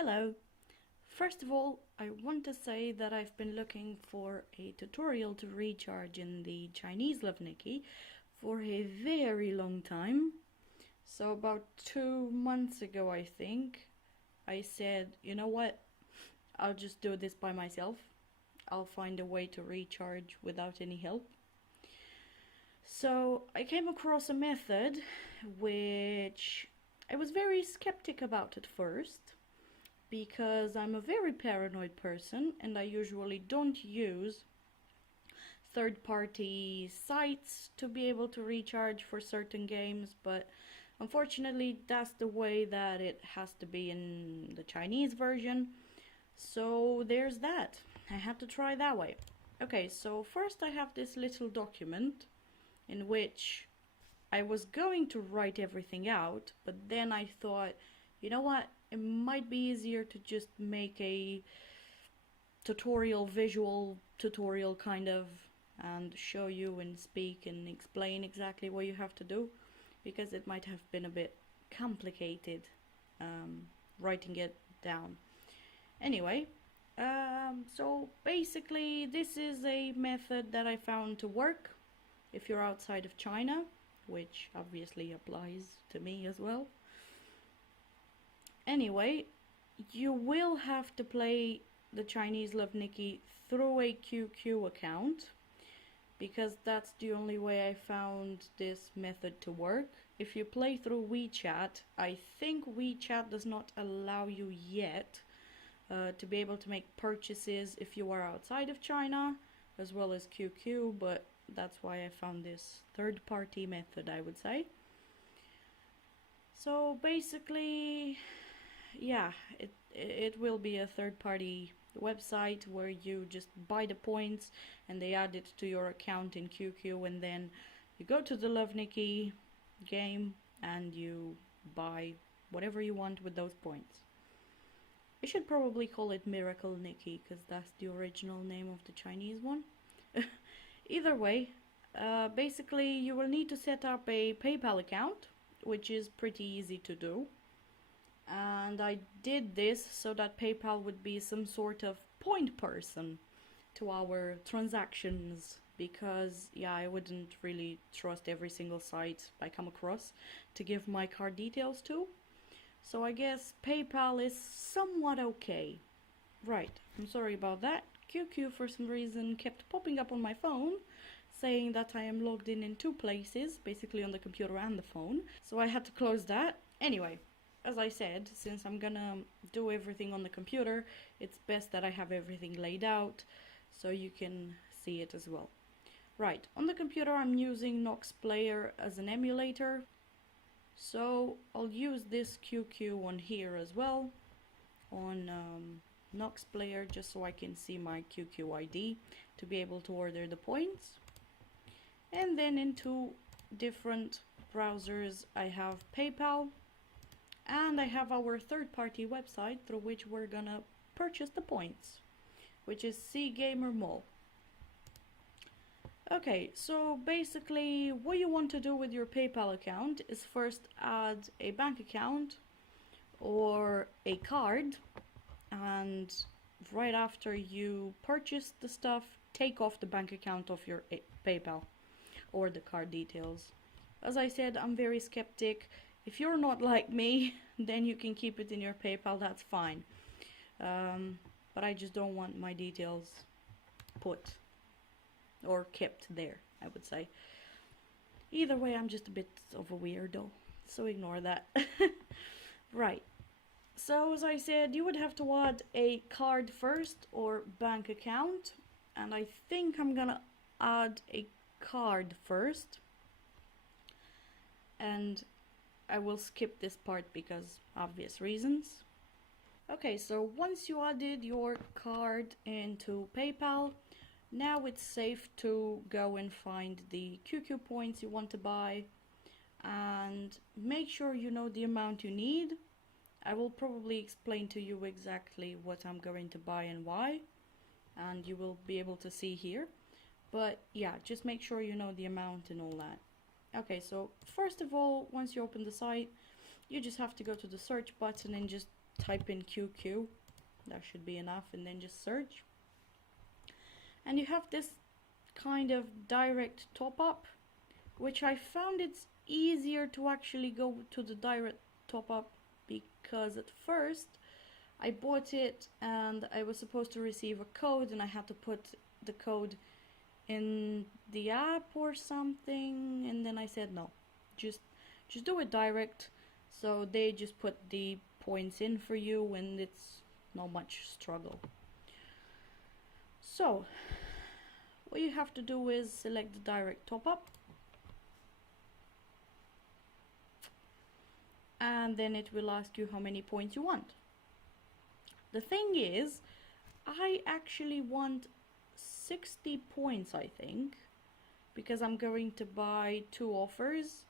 Hello. First of all, I want to say that I've been looking for a tutorial to recharge in the Chinese Love Nikki for a very long time. So about 2 months ago, I think, I said, you know what, I'll just do this by myself. I'll find a way to recharge without any help. So I came across a method which I was very skeptic about at first, because I'm a very paranoid person and I usually don't use third-party sites to be able to recharge for certain games, but unfortunately that's the way that it has to be in the Chinese version. So there's that. I had to try that way. Okay, so first I have this little document in which I was going to write everything out, but then I thought, you know what, it might be easier to just make a visual tutorial kind of, and show you and speak and explain exactly what you have to do, because it might have been a bit complicated writing it down. Anyway, so basically this is a method that I found to work if you're outside of China, which obviously applies to me as well. Anyway, you will have to play the Chinese Love Nikki through a QQ account, because that's the only way I found this method to work. If you play through WeChat, I think WeChat does not allow you yet to be able to make purchases if you are outside of China, as well as QQ, but that's why I found this third-party method, I would say. So basically, yeah, it will be a third-party website where you just buy the points and they add it to your account in QQ, and then you go to the Love Nikki game and you buy whatever you want with those points. I should probably call it Miracle Nikki, because that's the original name of the Chinese one. Either way, basically you will need to set up a PayPal account, which is pretty easy to do. And I did this so that PayPal would be some sort of point person to our transactions, because yeah, I wouldn't really trust every single site I come across to give my card details to. So I guess PayPal is somewhat okay. Right, I'm sorry about that. QQ for some reason kept popping up on my phone saying that I am logged in two places, basically on the computer and the phone, so I had to close that. Anyway, as I said, since I'm gonna do everything on the computer, it's best that I have everything laid out so you can see it as well. Right, on the computer I'm using Nox Player as an emulator, so I'll use this QQ on here as well, on Nox Player, just so I can see my QQ ID to be able to order the points. And then into different browsers I have PayPal, and I have our third-party website through which we're gonna purchase the points, which is C-Gamer Mall. Okay, so basically what you want to do with your PayPal account is first add a bank account or a card, and right after you purchase the stuff, take off the bank account of your PayPal or the card details. As I said, I'm very skeptic. If you're not like me, then you can keep it in your PayPal, that's fine. But I just don't want my details put or kept there, I would say. Either way, I'm just a bit of a weirdo, so ignore that. Right. So as I said, you would have to add a card first or bank account, and I think I'm gonna add a card first, and I will skip this part because obvious reasons. Okay, so once you added your card into PayPal, now it's safe to go and find the QQ points you want to buy, and make sure you know the amount you need. I will probably explain to you exactly what I'm going to buy and why, and you will be able to see here. But yeah, just make sure you know the amount and all that. Okay, so first of all, once you open the site, you just have to go to the search button and just type in QQ. That should be enough, and then just search. And you have this kind of direct top up, which I found it's easier to actually go to the direct top up, because at first I bought it and I was supposed to receive a code, and I had to put the code in the app or something, and then I said no, just do it direct. So they just put the points in for you, and it's not much struggle. So what you have to do is select the direct top up, and then it will ask you how many points you want. The thing is, I actually want 60 points, I think, because I'm going to buy 2 offers.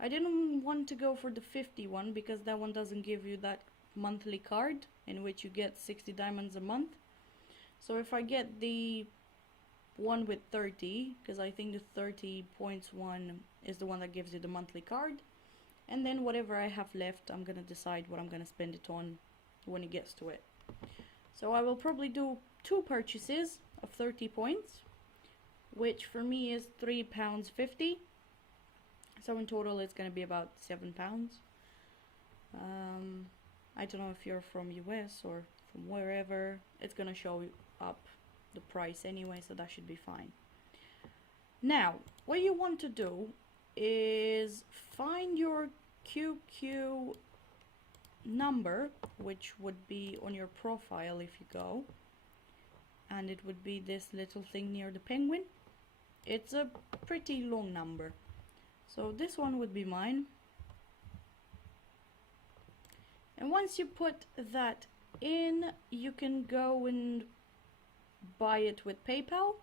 I didn't want to go for the 50 one, because that one doesn't give you that monthly card in which you get 60 diamonds a month. So if I get the one with 30, because I think the 30 points one is the one that gives you the monthly card, and then whatever I have left, I'm gonna decide what I'm gonna spend it on when it gets to it. So I will probably do 2 purchases of 30 points, which for me is £3.50. So in total it's gonna be about £7. I don't know if you're from US or from wherever, it's gonna show up the price anyway, so that should be fine. Now what you want to do is find your QQ number, which would be on your profile if you go, and it would be this little thing near the penguin. It's a pretty long number, so this one would be mine. And once you put that in, you can go and buy it with PayPal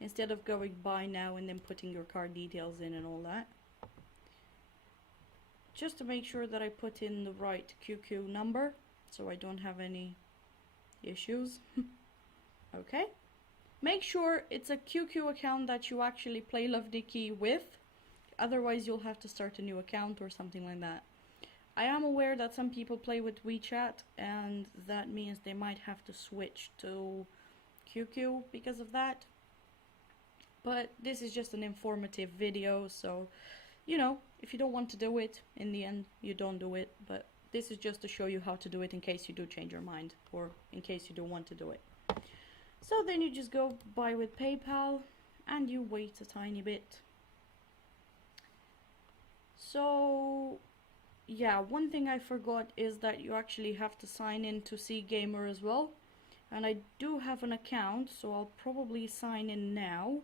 instead of going buy now and then putting your card details in and all that. Just to make sure that I put in the right QQ number so I don't have any issues. Okay, make sure it's a QQ account that you actually play Love Nikki with, otherwise you'll have to start a new account or something like that. I am aware that some people play with WeChat, and that means they might have to switch to QQ because of that, but this is just an informative video, so you know, if you don't want to do it, in the end you don't do it, but this is just to show you how to do it in case you do change your mind, or in case you don't want to do it. So then you just go buy with PayPal and you wait a tiny bit. So yeah, one thing I forgot is that you actually have to sign in to C Gamer as well, and I do have an account, so I'll probably sign in now,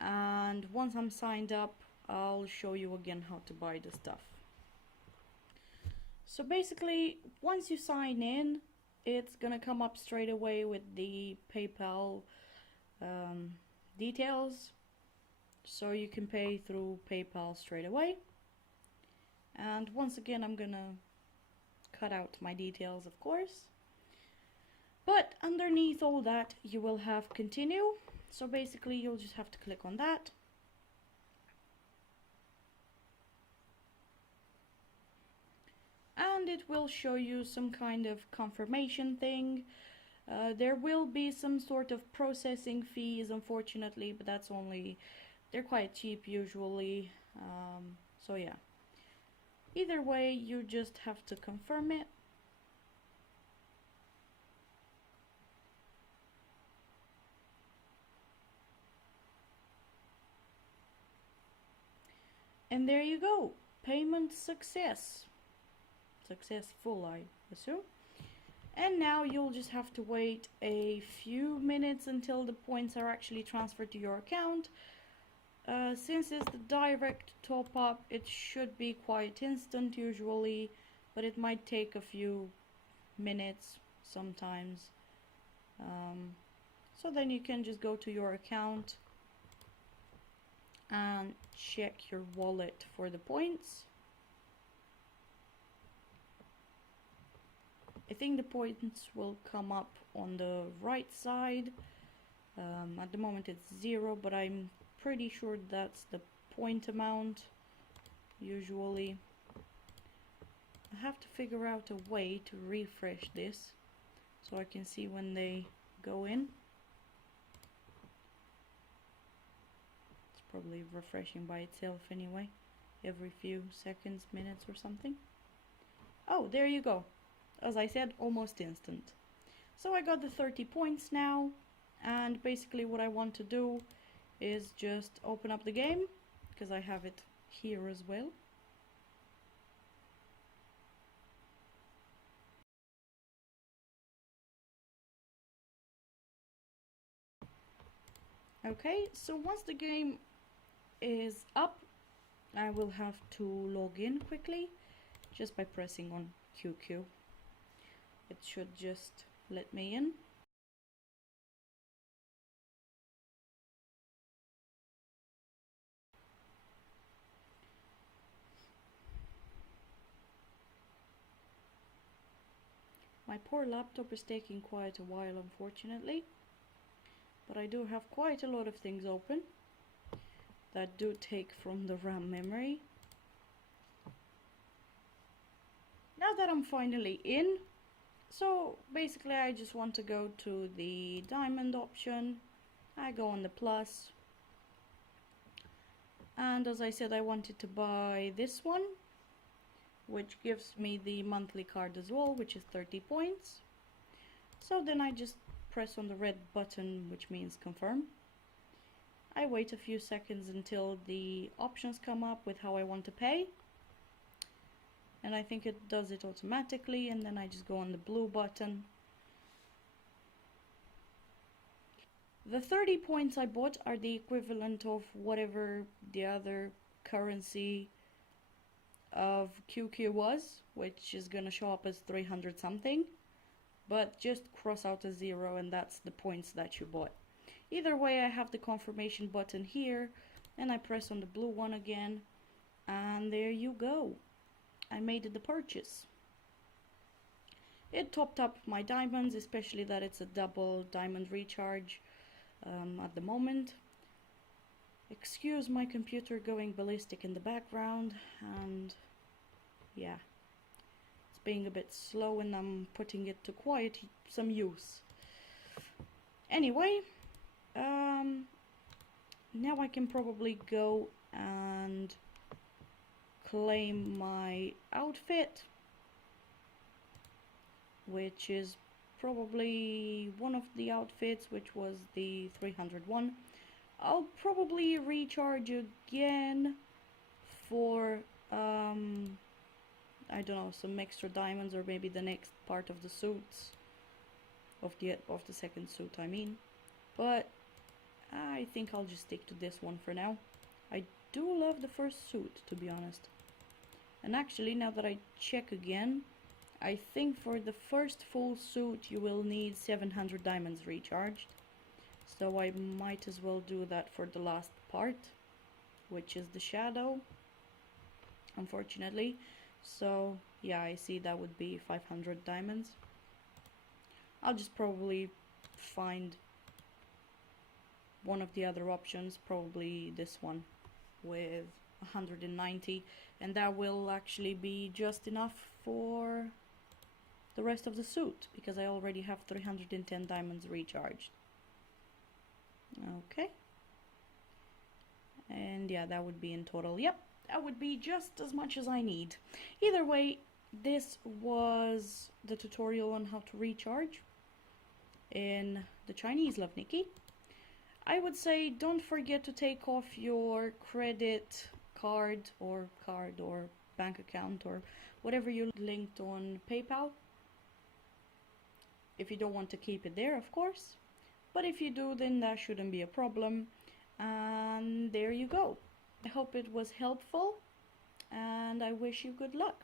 and once I'm signed up I'll show you again how to buy the stuff. So basically, once you sign in, it's gonna come up straight away with the PayPal details, so you can pay through PayPal straight away. And once again, I'm gonna cut out my details, of course, but underneath all that you will have continue. So basically you'll just have to click on that, and it will show you some kind of confirmation thing. There will be some sort of processing fees, unfortunately, but that's only, they're quite cheap usually, so yeah. Either way, you just have to confirm it. And there you go. Payment success. Successful, I assume. And now you'll just have to wait a few minutes until the points are actually transferred to your account. Since it's the direct top up, it should be quite instant usually, but it might take a few minutes sometimes. So then you can just go to your account and check your wallet for the points. I think the points will come up on the right side. At the moment it's 0, but I'm pretty sure that's the point amount usually. I have to figure out a way to refresh this so I can see when they go in. It's probably refreshing by itself anyway, every few seconds, minutes or something. Oh, there you go. As I said, almost instant. So I got the 30 points now, and basically what I want to do is just open up the game, because I have it here as well. Okay, so once the game is up, I will have to log in quickly just by pressing on QQ. It should just let me in. My poor laptop is taking quite a while, unfortunately, but I do have quite a lot of things open that do take from the RAM memory. Now that I'm finally in, so basically I just want to go to the diamond option. I go on the plus, and as I said, I wanted to buy this one, which gives me the monthly card as well, which is 30 points. So then I just press on the red button, which means confirm. I wait a few seconds until the options come up with how I want to pay, and I think it does it automatically, and then I just go on the blue button. The 30 points I bought are the equivalent of whatever the other currency of QQ was, which is gonna show up as 300 something, but just cross out a 0 and that's the points that you bought. Either way, I have the confirmation button here, and I press on the blue one again, and there you go. I made the purchase. It topped up my diamonds, especially that it's a double diamond recharge at the moment. Excuse my computer going ballistic in the background, and yeah, it's being a bit slow and I'm putting it to quite some use. Anyway, now I can probably go and claim my outfit, which is probably one of the outfits, which was the 301. I'll probably recharge again for I don't know, some extra diamonds, or maybe the next part of the suits, of the second suit I mean, but I think I'll just stick to this one for now. I do love the first suit, to be honest. And actually, now that I check again, I think for the first full suit you will need 700 diamonds recharged. So I might as well do that for the last part, which is the shadow, unfortunately. So yeah, I see that would be 500 diamonds. I'll just probably find one of the other options, probably this one with 190, and that will actually be just enough for the rest of the suit, because I already have 310 diamonds recharged. Okay, and yeah, that would be in total, yep, that would be just as much as I need. Either way, this was the tutorial on how to recharge in the Chinese Love Nikki. I would say don't forget to take off your credit card or bank account or whatever you linked on PayPal, if you don't want to keep it there, of course. But if you do, then that shouldn't be a problem. And there you go. I hope it was helpful, and I wish you good luck.